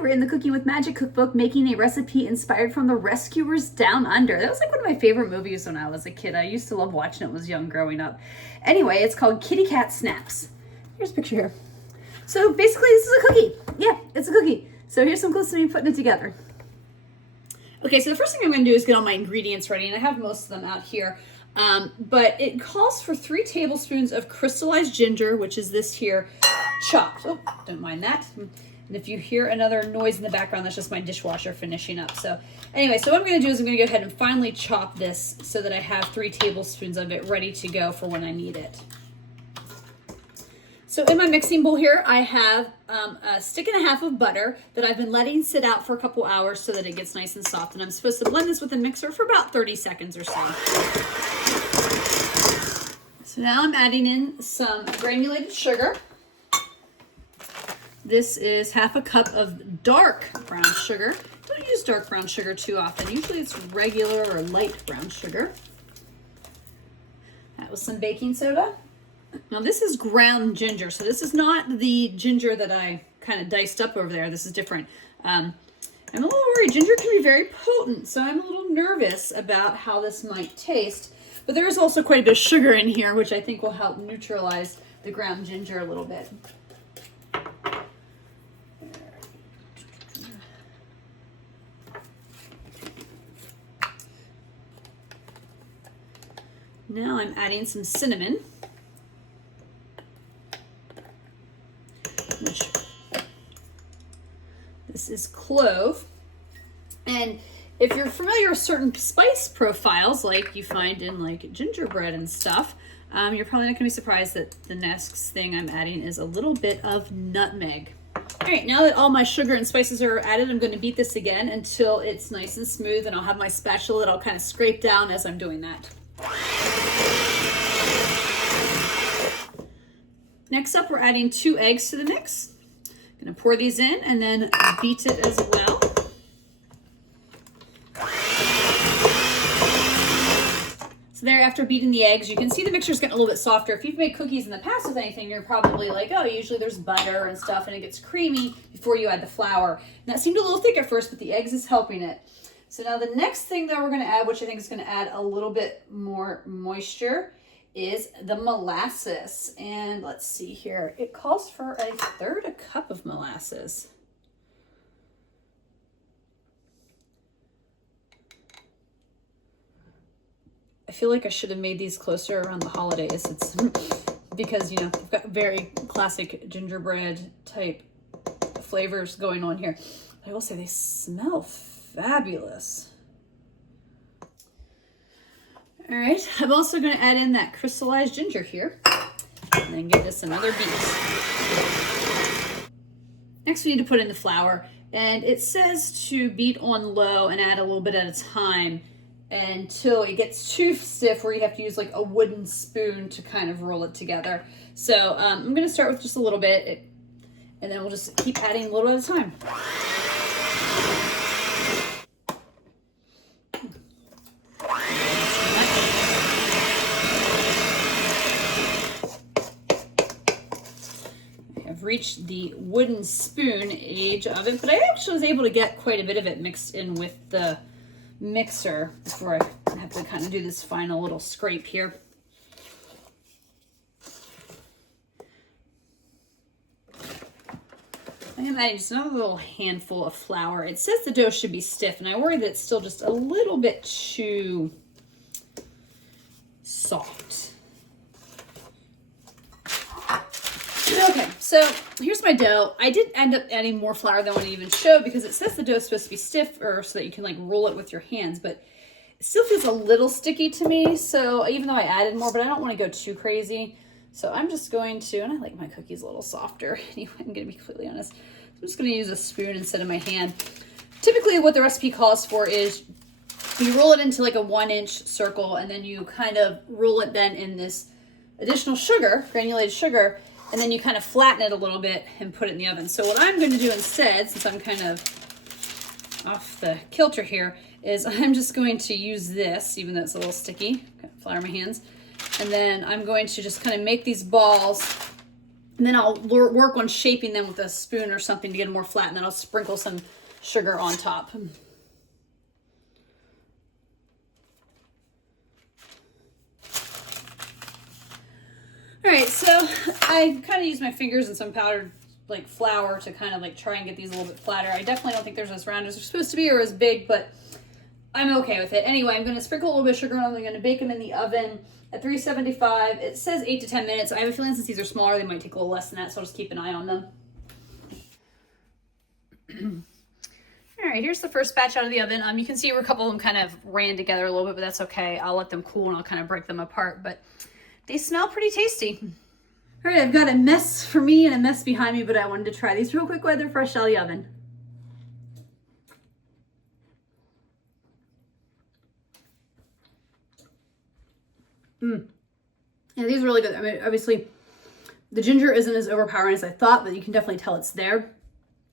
we're in the Cooking with Magic cookbook, making a recipe inspired from the Rescuers Down Under. That was like one of my favorite movies when I was a kid. I used to love watching it when I was young growing up. Anyway, it's called Kitty Cat Snaps. Here's a picture here. So basically this is a cookie. Yeah, it's a cookie. So here's some clips of me putting it together. Okay, so the first thing I'm going to do is get all my ingredients ready, and I have most of them out here. But it calls for 3 tablespoons of crystallized ginger, which is this here, chopped. Oh, don't mind that. And if you hear another noise in the background, that's just my dishwasher finishing up. So anyway, so what I'm going to do is I'm going to go ahead and finely chop this so that I have 3 tablespoons of it ready to go for when I need it. So in my mixing bowl here, I have a stick and a half of butter that I've been letting sit out for a couple hours so that it gets nice and soft. And I'm supposed to blend this with a mixer for about 30 seconds or so. So now I'm adding in some granulated sugar. This is half a cup of dark brown sugar. Don't use dark brown sugar too often. Usually it's regular or light brown sugar. That was some baking soda. Now this is ground ginger, so this is not the ginger that I kind of diced up over there. This is different. I'm a little worried. Ginger can be very potent, so I'm a little nervous about how this might taste. But there is also quite a bit of sugar in here, which I think will help neutralize the ground ginger a little bit. Now I'm adding some cinnamon, which this is clove. And if you're familiar with certain spice profiles, like you find in like gingerbread and stuff, you're probably not gonna be surprised that the next thing I'm adding is a little bit of nutmeg. All right, now that all my sugar and spices are added, I'm gonna beat this again until it's nice and smooth, and I'll have my spatula that I'll kind of scrape down as I'm doing that. Next up, we're adding 2 eggs to the mix. I'm gonna pour these in and then beat it as well. So there, after beating the eggs, you can see the mixture's getting a little bit softer. If you've made cookies in the past with anything, you're probably like, oh, usually there's butter and stuff and it gets creamy before you add the flour. And that seemed a little thick at first, but the eggs is helping it. So now the next thing that we're gonna add, which I think is gonna add a little bit more moisture, is the molasses. And let's see here. It calls for 1/3 cup of molasses. I feel like I should have made these closer around the holidays. It's because, you know, we've got very classic gingerbread type flavors going on here. I will say they smell fabulous. All right, I'm also going to add in that crystallized ginger here and then give this another beat. Next, we need to put in the flour, and it says to beat on low and add a little bit at a time until it gets too stiff where you have to use like a wooden spoon to kind of roll it together. So I'm going to start with just a little bit, and then we'll just keep adding a little at a time. Reached the wooden spoon age of it, but I actually was able to get quite a bit of it mixed in with the mixer before I have to kind of do this final little scrape here. I am adding just another little handful of flour. It says the dough should be stiff, and I worry that it's still just a little bit too soft. Okay, so here's my dough. I did end up adding more flour than what I even showed because it says the dough is supposed to be stiff or so that you can like roll it with your hands, but it still feels a little sticky to me. So even though I added more, but I don't want to go too crazy. So I'm just going to, and I like my cookies a little softer anyway, I'm going to be completely honest. So I'm just going to use a spoon instead of my hand. Typically what the recipe calls for is you roll it into like a 1-inch circle, and then you kind of roll it then in this additional sugar, granulated sugar, and then you kind of flatten it a little bit and put it in the oven. So what I'm going to do instead, since I'm kind of off the kilter here, is I'm just going to use this, even though it's a little sticky, kind of flour my hands, and then I'm going to just kind of make these balls And then I'll work on shaping them with a spoon or something to get them more flat, and then I'll sprinkle some sugar on top. All right, so I kind of use my fingers and some powdered like flour to kind of like try and get these a little bit flatter. I definitely don't think there's as round as they're supposed to be or as big, but I'm okay with it. Anyway, I'm going to sprinkle a little bit of sugar on them. I'm going to bake them in the oven at 375. It says 8 to 10 minutes. I have a feeling since these are smaller, they might take a little less than that, so I'll just keep an eye on them. All right, here's the first batch out of the oven. You can see a couple of them kind of ran together a little bit, but that's okay. I'll let them cool and I'll kind of break them apart, but they smell pretty tasty. All right, I've got a mess for me and a mess behind me, but I wanted to try these real quick while they're fresh out of the oven. Yeah, these are really good. I mean, obviously, the ginger isn't as overpowering as I thought, but you can definitely tell it's there.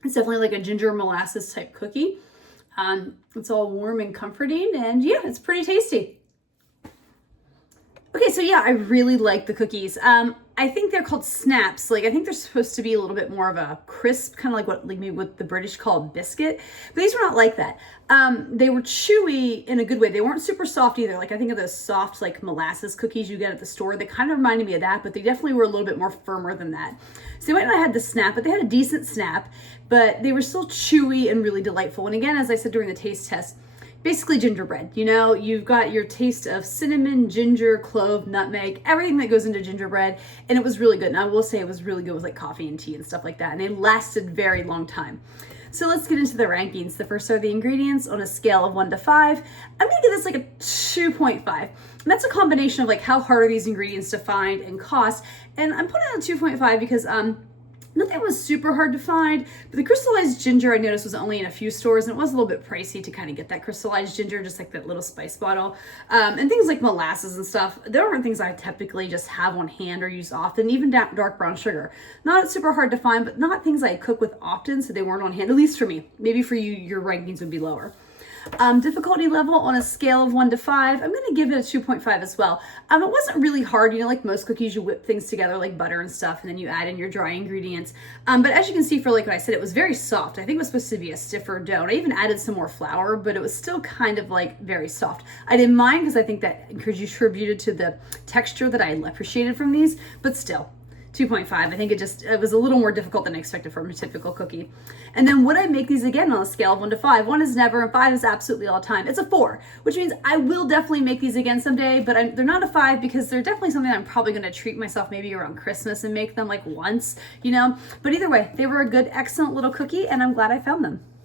It's definitely like a ginger molasses type cookie. It's all warm and comforting, and yeah, it's pretty tasty. Okay, so yeah, I really like the cookies. I think they're called snaps. Like, I think they're supposed to be a little bit more of a crisp, kind of like what maybe what the British call a biscuit. But these were not like that. They were chewy in a good way. They weren't super soft either. Like, I think of those soft, like, molasses cookies you get at the store. They kind of reminded me of that, but they definitely were a little bit more firmer than that. So they might not have had the snap, but they had a decent snap. But they were still chewy and really delightful. And again, as I said during the taste test, basically gingerbread. You know, you've got your taste of cinnamon, ginger, clove, nutmeg, everything that goes into gingerbread, and it was really good. And I will say it was really good with like coffee and tea and stuff like that, and they lasted very long time. So let's get into the rankings. The first are the ingredients on a scale of 1 to 5. I'm gonna give this like a 2.5. And that's a combination of like how hard are these ingredients to find and cost. And I'm putting it on 2.5 because nothing was super hard to find, but the crystallized ginger I noticed was only in a few stores, and it was a little bit pricey to kind of get that crystallized ginger, just like that little spice bottle. And things like molasses and stuff, there aren't things I typically just have on hand or use often, even dark brown sugar. Not super hard to find, but not things I cook with often, so they weren't on hand, at least for me. Maybe for you, your rankings would be lower. Difficulty level on a scale of 1 to 5, I'm going to give it a 2.5 as well. It wasn't really hard. You know, like most cookies, you whip things together like butter and stuff, and then you add in your dry ingredients. But as you can see, for like what I said, it was very soft. I think it was supposed to be a stiffer dough. And I even added some more flour, but it was still kind of like very soft. I didn't mind because I think that contributed to the texture that I appreciated from these, but still. 2.5. I think it was a little more difficult than I expected from a typical cookie. And then would I make these again on a scale of 1 to 5? 1 is never, and 5 is absolutely all the time. It's a 4, which means I will definitely make these again someday, but they're not a 5 because they're definitely something I'm probably going to treat myself maybe around Christmas and make them like once, you know? But either way, they were a good, excellent little cookie, and I'm glad I found them.